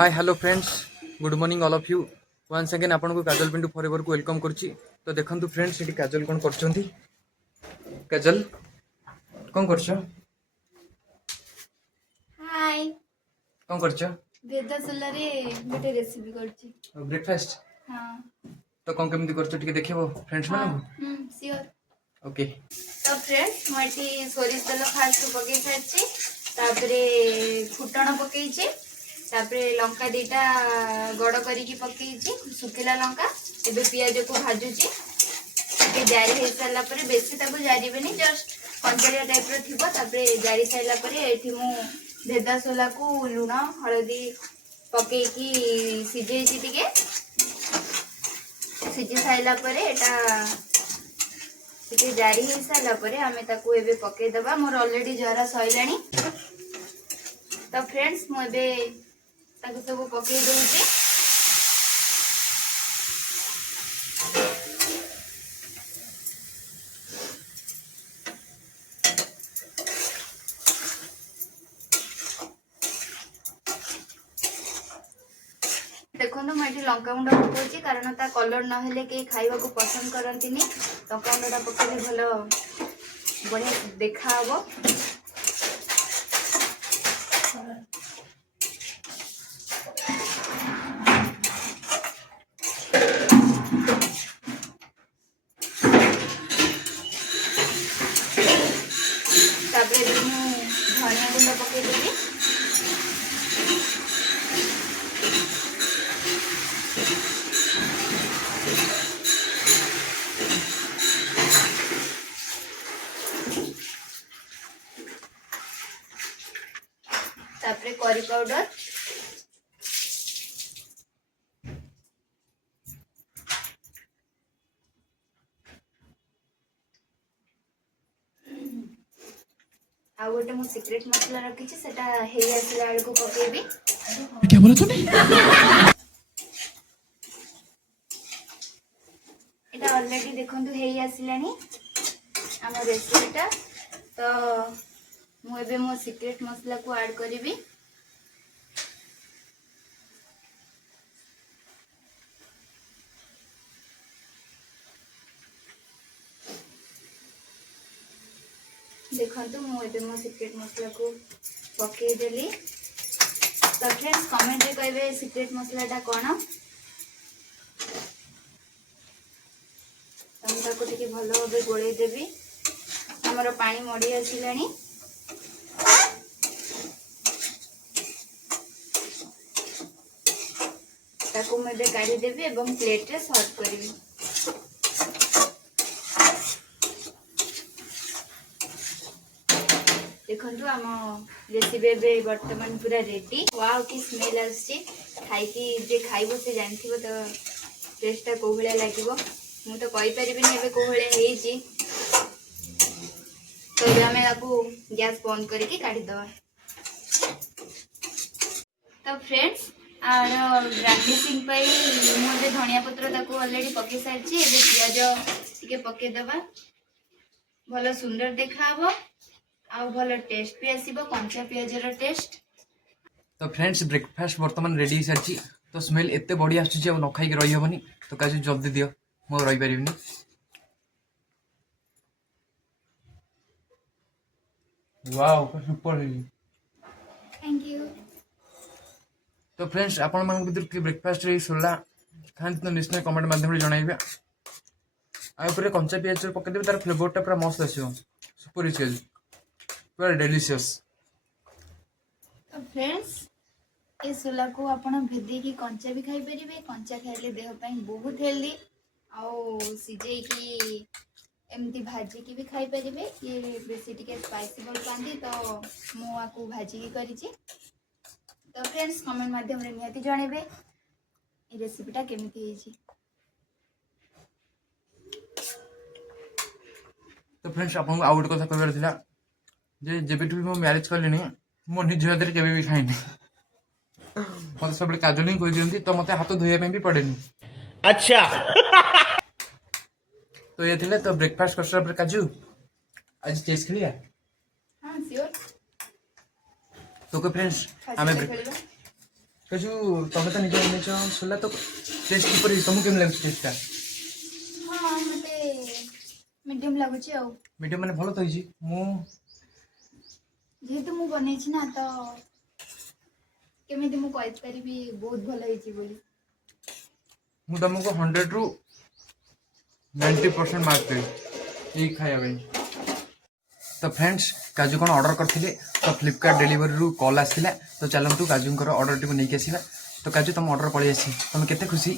Hi hello friends good morning all of you once again आपन को Kajal Pintu forever को welcome करछि। तो देखंतु फ्रेंड्स एटी काजल कोन करछंती। काजल कोन करछ? हाय कोन करछ? वेदा सोलारे गोटे रेसिपी करछि। ब्रेकफास्ट। हां तो कोन केमती करछ टिके देखिबो फ्रेंड्स हां माने। श्योर। ओके तो फ्रेंड्स मोटी सोरिष तेल फास्ट पके सारछि, तापरे फुटण पकेइछि, तापरे लंका दीटा गड़ करिकी पकेइछि, सुखिला लंका। एबे पियाज को भाजुछि, के जारी हे साला परे बेसी ताको जारिबेनी, जस्ट कंचरिया टाइप रो थिबो। तापरे जारी साइला परे एठी मु भेदा सोला को लूण हळदी पकेइकी सिझेइछि। टिके सिझी साइला परे एटा टिके जारी हे साला परे आमे ताको एबे पके दबा। मोर ऑलरेडी जरा सइलानी। तो फ्रेंड्स मु एबे ताको सब पके दउछि। देखो मुझे लंका गुंड पकाउछि, कारण ता कलर न हेले के खाइबा को पसंद करंतिनी। लंका गुंडा पकेले भलो बढ़िया देखा हबो। तापरे धनिया गुंड पके देबी। तापरे करी पाउडर, आ गोटे मु सीक्रेट मसला रखी सेटा हेई आसला आड़ को पकेबी। क्या बोला तूने? एटा ऑलरेडी देखंतु हेई आसिलानी हम रेसिपीटा। तो मु एबे मो सीक्रेट मसला को ऐड करिबी। देखंतु मु एबे मो सीक्रेट मसला को पके देली। तो फ्रेंड्स कमेंट रे कहबे सीक्रेट मसलाटा कोन। हम ताको टिके भलो भाबे गोळेई देबी। हमर पानी मडी आसिलानी। ताको मैं बे काढ़ी देबी एवं प्लेट रे सर्व करिबी। देखंतु आम रेसिपी बे वर्तमान पूरा रेडी। वाओ की स्मेल आछि। खाई की जे खाइबो से जानथिबो तो टेस्टटा को भले लागिबो। मु तो कहि परिबिनी एबे को भले हेइछि। तो एबे हमें आपको गैस बंद करके काढ़ी दवा। तो फ्रेंड्स आर गार्निशिंग पई मुझे धनिया पत्र ताको ऑलरेडी पके सारछि। एबे पियाज टिके पके दवा, भलो सुंदर देखाबो आ भलो टेस्ट भी आसीबो, कंचा पियाज रो टेस्ट। तो फ्रेंड्स ब्रेकफास्ट वर्तमान रेडी हो सारछि। तो स्मेल एते बढ़िया आछुछि अब न खाई के रहि हबनी। तो काजू जल्दी दियो मो रहि परिबिनी। वाओ सुपर है। Thank you. तो फ्रेंड्स आपण मान भीतर के ब्रेकफास्ट रे सोला खान तो निश्चय कमेंट माध्यम रे जणाइबे। आ ऊपर कंचा पियाज पके देबे, तार फ्लेवरटा पूरा मस्त आसीबो। सुपर रिच पूरा डिलीशियस। तो फ्रेंड्स ए सोला को आपण भेदे की कंचा भी खाई परिबे। कंचा खाइले देह पई बहुत हेल्दी। आउ सिजे की एमती भाजी की भी खाई परिबे। ये बेसी टिके स्पाइसी बल पांदी तो मु आकू भाजी की करिछि। तो फ्रेंड्स कमेंट माध्यम रे निहाती जणेबे ए रेसिपीटा केमिति हेछि। तो फ्रेंड्स आपन आउट कथा कहबार थिला जे जेबेठु भी मो मैरिज करलिनी मो निज हाथ केबे भी खाइनी। मत सब काजल ही कहि दियंती तो मते हाथ धोइया पे भी पड़ेनी। अच्छा। तो ये थिले तो ब्रेकफास्ट करसला पर काजू आज चेस खेलिया। हां श्योर। तो को फ्रेंड्स हमें काजू तुम तो निज निज सोला तो टेस्ट किपर तुमको केम लगे टेस्टा हाँ मते मीडियम लागुची आ मीडियम मैंने भल तो होइछि मु जेहेतु मु बनेछि ना तो केमिति मु कहि परिबी बहुत भल होइछि बोली मु तुमको 100 रु 90% मार्क देबी यही खाया भाई। तो फ्रेंड्स काजू कौन ऑर्डर करथिले तो फ्लिपकार्ट डिलीवरी रु कॉल आसिला तो चलंतु काजू ऑर्डर टी नहीं आसिबा। तो काजू तुम ऑर्डर पळि आसी तुम केते खुशी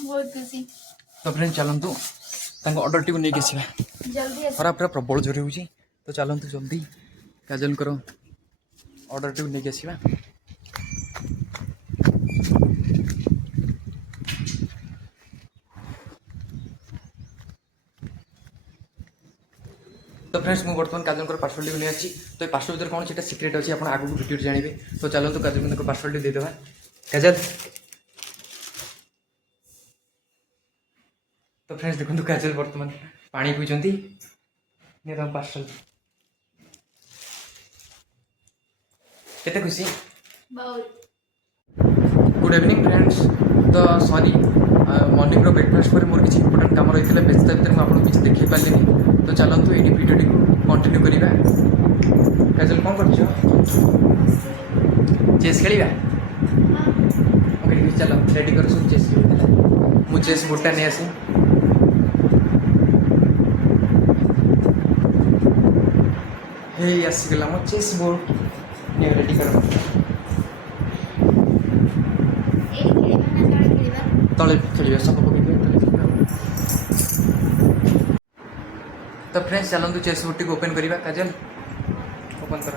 बहुत खुशी। तो फ्रेंड्स चलंतु तांको ऑर्डर टी नहीं आसिबा जल्दी खरा पूरा प्रबल जोरे होउची तो चलंतु जल्दी काजल करो ऑर्डर टी नहीं आसिबा। तो फ्रेंड्स मुझे बर्तमान काजल पासवर्ड को नहीं आसी तो पासवर्ड भर कौन से सिक्रेट अच्छी आप आगे भिडियो जानवे तो चलते काजल पासवर्ड देदेवा काजल। तो फ्रेंड्स देखो काजल बर्तमान पानी पीछे तुम पार्सल केते खुशी बहुत। Good evening friends. तो सॉरी मॉर्निंग ब्रेकफास्ट पर मोर किसी इंपोर्टेंट काम रही है व्यस्त भितर मुझे किसी देखी पारे तो चलतु ये भिडियो टी कंटिन्यू करवा। काजल कौन कर चेस खेलिया ओके चल रेडी कर सब चेस मु चेस बोर्डटा नहीं आसी हे आसीगला मो चेस बोर्ड नहीं रेडी कर तले खेलिया सब तो फ्रेंड्स चलते चेस बोर्ड टी ओपन करवा। काजल ओपन कर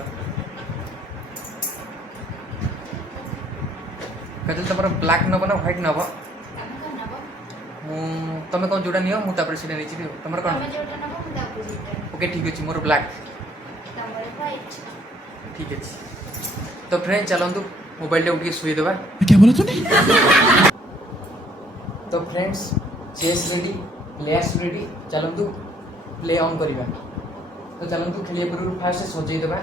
काजल तुम ब्लैक नब ना व्हाइट नब तुम कौन जोटा नियो मुझे से नहीं तुम कौन ओके ठीक अच्छे मोर ब्लैक ठीक अच्छे। तो फ्रेंड्स चलतु मोबाइल उठे शुईदेवा क्या बोला तूने? तो friends chess ready players ready चलतु प्ले ऑन करवा। तो चलतु खेलिया पूर्व फास्ट सजेदेवा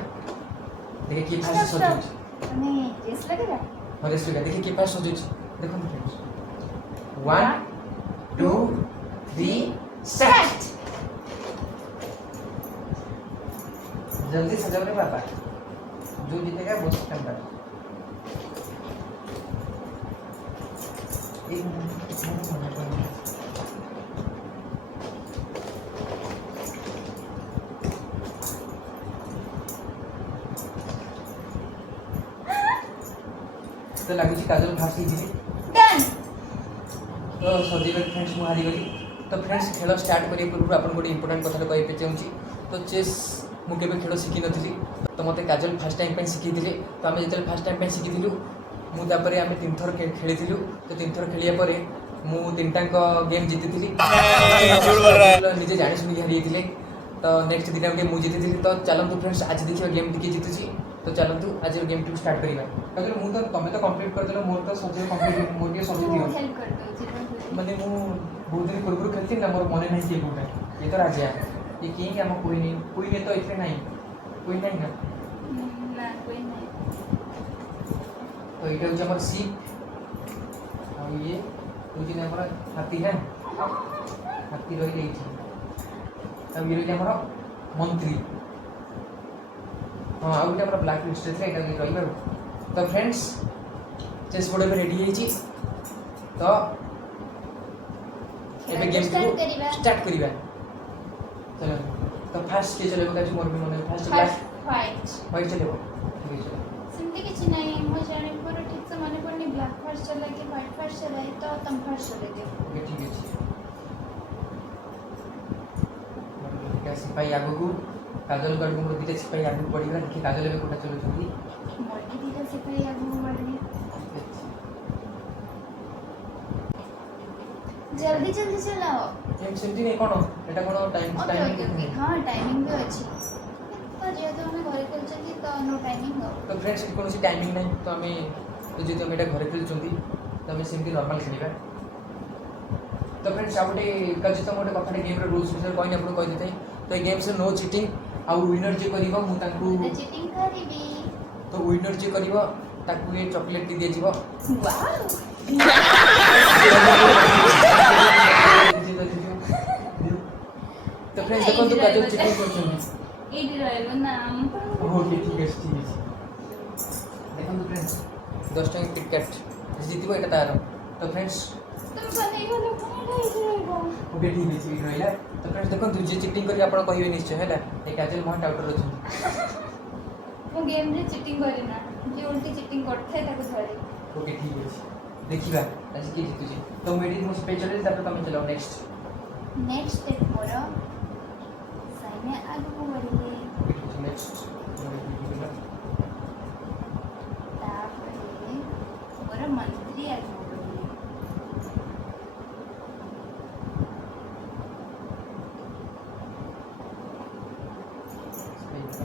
देखिए किए फास्ट सजे हमें टेस्ट लगेगा हरेश देखिए किए फास्ट सजे देखो फ्रेंड्स 1 2 3 स्टार्ट जल्दी सजाओ रे बाबा जो जीतेगा वो सिस्टम पर एक मिनट तो लगुच काजल फास्ट ही डन। तो सजेबे फ्रेंड्स मुझे हारीगली। तो फ्रेंड्स खेल स्टार्ट करने पूर्व आप गोटे इंपोर्टेंट कथा कहते चाहूँगी तो चेस मुझे खेल शिखी नी तो मत काजल फास्ट टाइम शिखी तो आम जो फास्ट टाइम शिखी मुझे आम 3 थर खेली तो 3 थर खेलिया मु 3टा गेम जीति निजे जाणी शुणी हारी तो नेक्स्ट दिन गेम मुझे जीति तो चलतु फ्रेंड्स आज देखिए गेम टी जीतुची तो चलतु आज गेम टी स्टार्ट करवा। अगर मुझे तुम तो कंप्लीट कर मोर तो सजे कंप्लीट मोर के सजे दियो हेल्प कर दो मैंने मु बहुत दिन पूर्व खेलती ना मोर मन नहीं किए कौटा ये तो राजा ये किंग आम कोई तो इतने नहीं कोई नहीं ना ना कोई नहीं। तो ये हूँ आम सीप और ये हूँ हाथी है हाथी रही अब ये रही मंत्री हाँ आउ गोटे ब्लैक लिस्ट थे रही। तो फ्रेंड्स चेस बोर्ड में रेडी है तो एबे गेम स्टार्ट करिबा। चलो तो फास्ट के चलेबो काजू मोर भी मन फास्ट व्हाइट व्हाइट चलेबो ठीक है सिंपली किसी नहीं मो जाने पर ठीक से माने पड़नी ब्लैक फास्ट चला के व्हाइट फास्ट चला तो तुम फास्ट चले दे ओके ठीक है क्या सिपाही आगो को काजल कर मोर दिते सिपाही आगो पड़ीबा देखि काजल में कोटा चलो जल्दी मोटी दीदा से कोई आगो बढ़नी जल्दी जल्दी चलाओ गेम सेमती नहीं कोन एटा कोन टाइम ओके हां टाइमिंग भी अच्छी तो जेतो हम घरे खेलछी तो नो टाइमिंग हो तो फ्रेंड्स कोन सी टाइमिंग नहीं तो हमें तो जे तो मेटा घरे खेलछंती तो हमें सेमती नॉर्मल खेलिबा। तो फ्रेंड्स आ गोटे कल तो गोटे कथा गेम रे रूल्स विषय कोइन आपन कहि देते तो गेम से नो चीटिंग आ विनर जे करिवो मु तांकू चीटिंग करिबी तो विनर जे करिवो ताकू ये चॉकलेट दिए जीव वाओ तो फ्रेंड्स देखो तो काजल चिकन करछन एडी रहलो नाम ओके ठीक है देखो तो फ्रेंड्स 10 टका किटकैट जीतबो एटा तार तो फ्रेंड्स तुम बने गलो कोन रहलो ओके ठीक है ठीक रहिला तो फ्रेंड्स देखो तू जे चीटिंग करी आपण कहिवे निश्चय हैला ए काजल मोहन टाउटर अछि मु गेम रे चीटिंग करी ना जे उल्टी चीटिंग करथे ताको धरे ओके ठीक है देखिबा आज के जीतु जी तो मेडी मो पे चले तापर तुम चलाओ नेक्स्ट स्टेप मोर साइने आगु बढ़िए नेक्स्ट तापरे मोर मंत्री आगु बढ़िए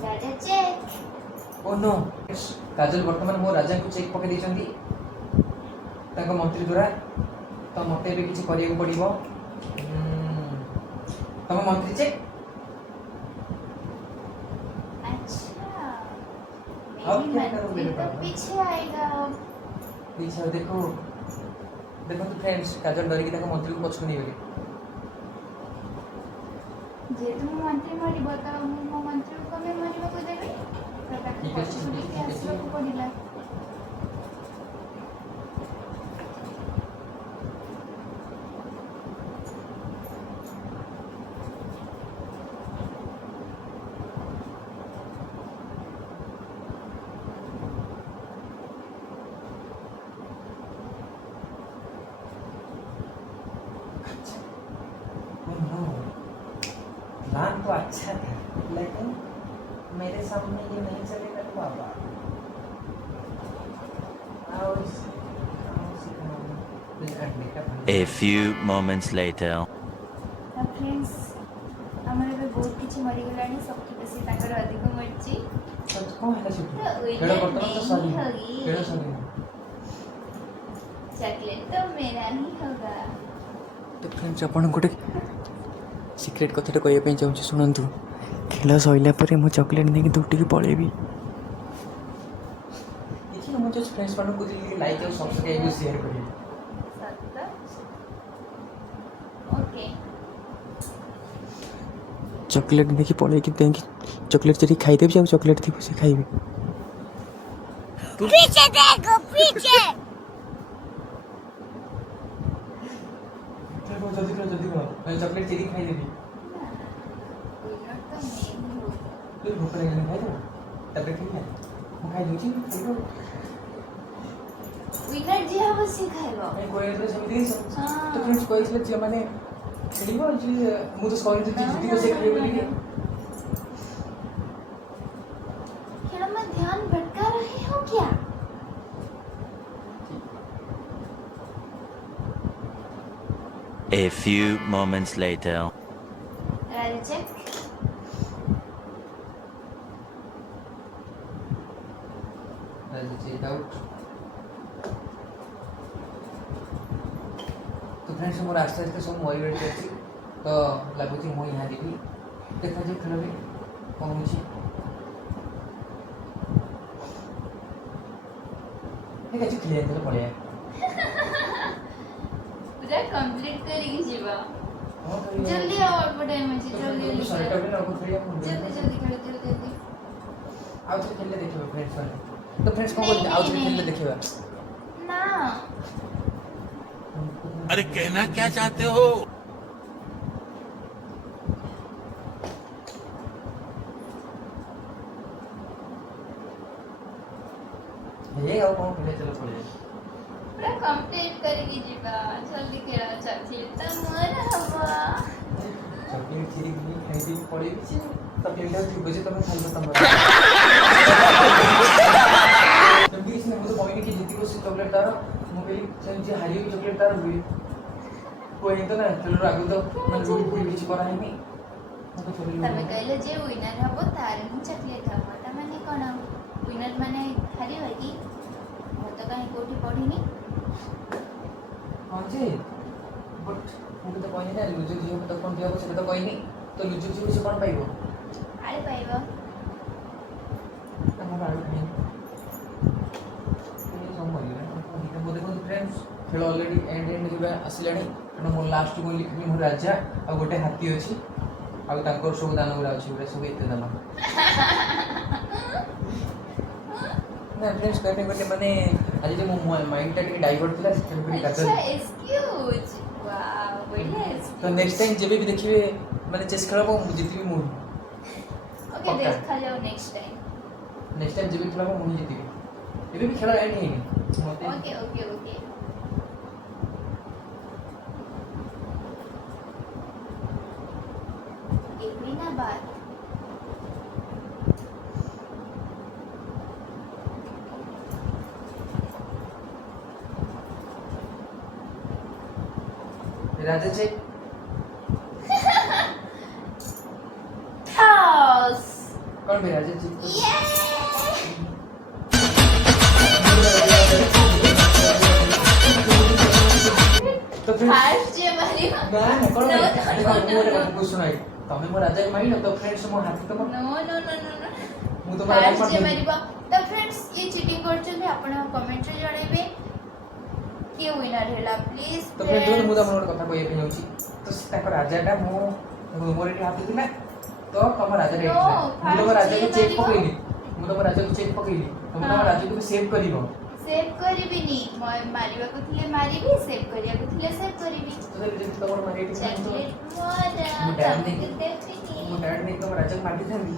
राजा चेक ओ नो काजल वर्तमान मो राजा को चेक पके दैछंदी ताको मंत्री द्वारा तो मते भी किछि करिया पड़िबो तम मंत्री चेक अच्छा अब मेरी क्या करोगे मंत्री तो बेटा? पीछे आएगा पीछे देखो देखो तो फ्रेंड्स काजल डरी कि ताको मंत्री को पछुनी गली जे तुम मंत्री मारी बताओ मो मंत्री को कमे मारिबा को देबे तो ताको ठीक है, पछुनी ठीक के है, आसलो को पड़िला ओ नो प्लान तो अच्छा था लेकिन मेरे सामने ये नहीं चलेगा तो बाबा आओ A few moments later. तो फ्रेंड्स हमरे पे बहुत किछि मरि गेलानी सबकी बेसी ताकर अधिक मरची सच कौन है छुट्टी तो खेल winner वर्तमान तो नहीं सॉरी होगी। खेल सॉरी चॉकलेट तो मेरा ही होगा तो फ्रेंड्स आपण गोटे सिक्रेट कथा तो कहया पे चाहूँ शुणु खेल सैला पर मु चॉकलेट नहीं दौटी पलैबी देखिए मुझे फ्रेंड्स मान को लाइक और सब्सक्राइब और शेयर करिए सत्ता ओके चॉकलेट देखी पड़े कि चॉकलेट चली खाईदेवी जब चॉकलेट थी से खाइबी पीछे देखो पीछे जल्दी करो मैं चॉकलेट चली खाईदेवी विनर तो नहीं हो तू भूख लगे खाई दो तब ठीक है मैं खाई दूची खाइबो विनर जी हम सिखाइबो मैं कोई तो समिति हाँ। तो फ्रेंड्स कोई इसलिए जे माने खेलिबो जे मु तो सॉरी तो जीती को से खाइबो बोली खेल में ध्यान भटका रहे हो क्या A few moments later. राजा चेक Let's check out. तो फ्रेंड्स मोर आस्ते आस्ते सब मरी रेट अछि तो लागुची मु यहाँ देबी देखा जे खेल भी कौन होची ठीक अछि खेले तो पड़े पूरा कंप्लीट करेगी जीवा जल्दी जल्दी आओ और बड़े में जी जल्दी शॉर्ट जल्दी आउट ना को खेलिया जल्दी जल्दी खेलो जल्दी जल्दी आउट खेलले देखिबो फ्रेंड्स वाले तो फ्रेंड्स कौन बोलते आउट खेलले देखिबा ना अरे कहना क्या चाहते हो? ये आओ कौन खेले चलो पड़े पूरा कंप्लीट करेगी जीवा जल्दी खेलो चाची तो मोर हवा चॉकलेट खीरी की खाई दी पड़े भी तब पेंडा की बजे तो मैं खाई तब जब भी इसने मुझे पॉइंट की जीती को से चॉकलेट तारा मोबाइल से जे हारियो की चॉकलेट तारा हुई कोई तो ना चलो आगु तो मैं रूल पूरी किछ करा है नहीं तो चलो तमे कहले जे विनर हबो तार ही चॉकलेट हबो त माने कोन विनर माने हारी होगी मो तो कहीं कोठी पढ़िनी हां जी बट मुझे तो कोई नहीं लुजु जी तो कौन दिया से तो कोई नहीं तो लुजु जी से कौन पाइबो आले पाइबो हम बाहर नहीं खेल ऑलरेडी एंड होगा आसिलानी तेणु मोर लास्ट को लिखी मोर राजा आ गोटे हाथी अच्छी आउ तांकर सब दान गुरा अच्छी गुरा सब एते दान ना फ्रेंड्स कहने गले माने आज जो मो माइंड टा डाइवर्ट थिला से करी अच्छा काजल एक्सक्यूज वाओ बढ़िया तो नेक्स्ट टाइम जेबे भी देखिबे माने चेस खेलबो जितबी मु ओके देखा जाओ नेक्स्ट टाइम नेक्स्ट टाइम जेबे खेलबो मु जितबी एबे भी खेला एंड नहीं मते ओके ओके ओके एक महीना बाद राजा छे टॉस कौन भी राजा छे ये तो फिर फास्ट जे मारी ना ना कौन अरे मोरे को सुनाई तमे मो राजा माइल तो फ्रेंड्स मो हाथी तो no no no no no मु तो राजा फास्ट जे मारी तो फ्रेंड्स ये चीटिंग करछन आपण कमेंट रे जणेबे के विनर हैला प्लीज तो फ्रेंड्स जो मु तो मोर कथा कहै पे जाउची तो ताको राजाटा मो मोरे के हाथी थिला तो तम राजा रे No, मु तो राजा को first चेक ये पकैली मु तो राजा को चेक पकैली तम तो हाँ। राजा को सेव करिवो सेव करबिनी मारिबा को थिले मारिबी सेव करिया को थिले सेव करबी तो जे तमर मारे के तो चॉकलेट मोरा मु डैड तमे नहीं देथिनी मु डैड नहीं तो राजा मारती थांदी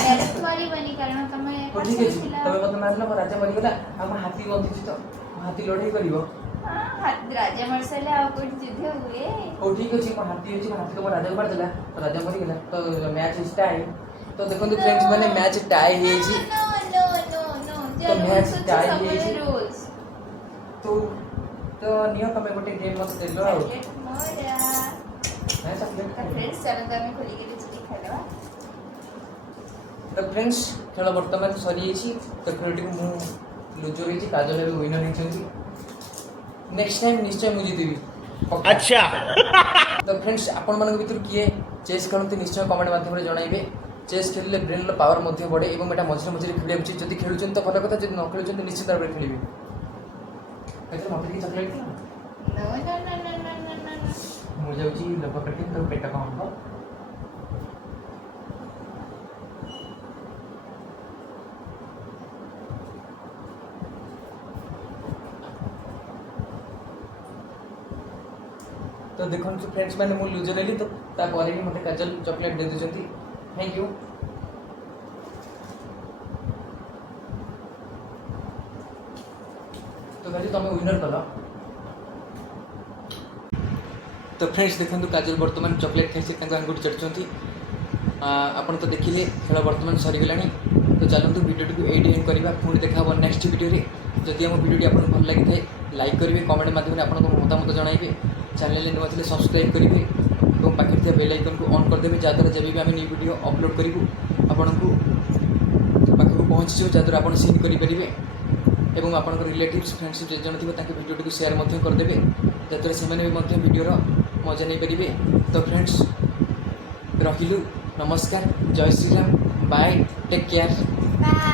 डायरेक्ट मारिबनी कारण तमे तो ठीक है तमे मत मारला मो राजा मरि गेला हम हाथी बंधी तो हाथी लड़ाई करिवो हां हाथ राजा मरसले आ कोई युद्ध हुए ओ ठीक अछि मो हाथी तो मो राजा मार देला तो राजा मरि गेला तो मैच इज टाई तो देखो फ्रेंड्स माने मैच टाई हे जी नो नो नो नो तो मैच टाई है ହେଇଛି। रूल्स तो नियो तमे गोटे गेम मत देलो आ चॉकलेट मोरा है चॉकलेट तो फ्रेंड्स चलो तमे खोली के चिटी खाइबा तो फ्रेंड्स खेल वर्तमान सरी ଯାଇଛି तो खेलटी को मु लूजर ହେଇଛି काजल ଏବେ विनर ହେଇଛନ୍ତି नेक्स्ट टाइम निश्चय मु जीतिबी अच्छा तो फ्रेंड्स आपण मान भीतर किए चेस खेलते निश्चय कमेंट माध्यम जणाइबे चेस खेलिले ब्रेन रो पावर मध्ये बढ़े एवं एटा मझिरे मझिरे खेलिया उचित जदि खेलुचन तो भल कथा जदि न खेलुचन तो निश्चित भाबरे खेलिबे एते मते की chocolate no no no no no no no मु जाउची लोक कटिंग तो पेट कम हो तो देखो फ्रेंड्स मैंने मु लूजर लेली तो ता परे ही मते काजल चॉकलेट दे देछंती थैंक यू तो गाजी तमे विनर कला तो फ्रेंड्स देखो काजल वर्तमान चॉकलेट खाई से आंगुठी चढ़ुंट आपन तो देखिले खेल वर्तमान सरीगलानी तो चलतु वीडियो को एड एंड करवा पुणी देखा नेक्स्ट वीडियो रे जदि आम वीडियो आपको भल लगी था लाइक करेंगे कमेंट माध्यम आपको मतामत जनइबे चैनल नुआ थे सब्सक्राइब करेंगे और पाखे बेल आइकन को ऑन करदेवे जहाँद्वारा जब भी आम न्यू वीडियो अपलोड करूँ आपन को पाखक पहुँची जो जहाँद्वारा आप सीन करेंगे एवं आप रिलेटिव्स फ्रेंड्स जन थे वीडियो को शेयर करदेवे जहाँद्वारा से वीडियो मजा नहीं पारे तो फ्रेंड्स रहिलु नमस्कार जय Shri Ram bye take care bye